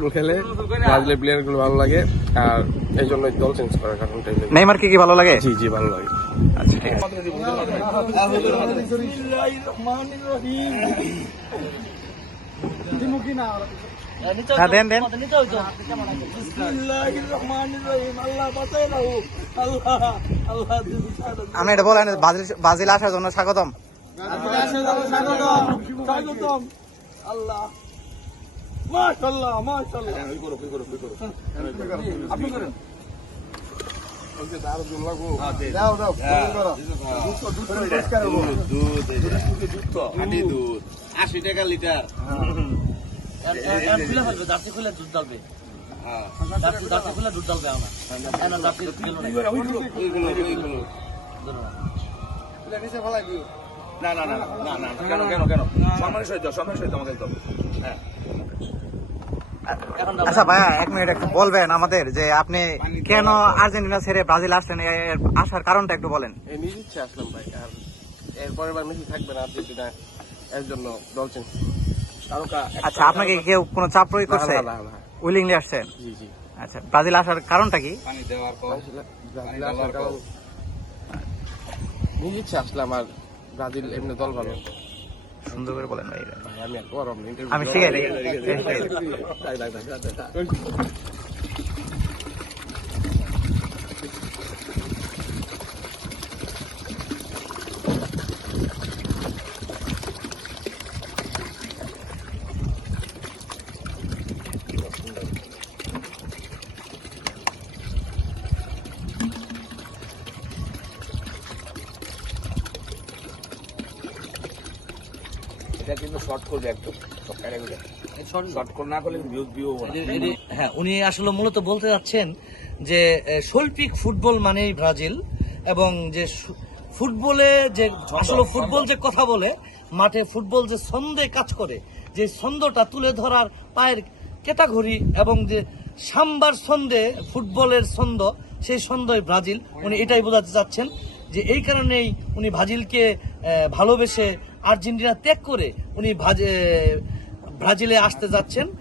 Football খেলে, ব্রাজিলের player গুলো ভালো লাগে, আর এই জন্য দল চেঞ্জ করার কারণটাই। নেইমারকে কি ভালো লাগে? জি জি ভালো লাগে। আচ্ছা ঠিক আছে। দেন দেন। আপনি এটা বলেন, ব্রাজিল আসার জন্য স্বাগতম। আল্লাহ মাশাআল্লাহ মাশাআল্লাহ। আপনি করেন। দাও দাও দুধ 80 টাকা লিটার। জার্সি খুলে দুধ ডালবে। জার্সি খুলে দুধ ডালবে আমার। না না না না না কেন কেন কেন সম্মানের সহিত আমাকে তো। হ্যাঁ আচ্ছা ভাইয়া, 1 মিনিট একটু বলবেন আমাদের যে আপনি কেন আর্জেন্টিনা ছেড়ে ব্রাজিল আসছেন, আসার কারণটা একটু বলেন। নিজ ইচ্ছে আসলাম ভাই, আর এরপরের বার মেসি থাকবে না আর্জেন্টিনা, এর জন্য দল চেঞ্জ। আচ্ছা, আপনাকে কেউ কোনো চাপ প্রয়োগ করছে? উইলিংলি আসছেন? জি জি। আচ্ছা, ব্রাজিল আসার কারণটা কি? ব্রাজিল আসার কারণ নিজ ইচ্ছে আসলাম, আর ব্রাজিল এমনি দল ভালো। সুন্দর করে বলেন ভাই। আমি আর গরম আমি শিখাই দিই। হ্যাঁ, উনি আসলে মূলত বলতে যাচ্ছেন যে শৈল্পিক ফুটবল মানেই ব্রাজিল, এবং যে ফুটবলে যে আসলে ফুটবল যে কথা বলে, মাঠে ফুটবল যে ছন্দে কাজ করে, যে ছন্দটা তুলে ধরার পায়ের ক্যাটাগরি, এবং যে সাম্বার ছন্দে ফুটবলের ছন্দ, সেই ছন্দই ব্রাজিল। উনি এটাই বোঝাতে চাচ্ছেন যে এই কারণেই উনি ব্রাজিলকে ভালোবেসে আর্জেন্টিনা ত্যাগ করে উনি ব্রাজিলে আসতে যাচ্ছেন।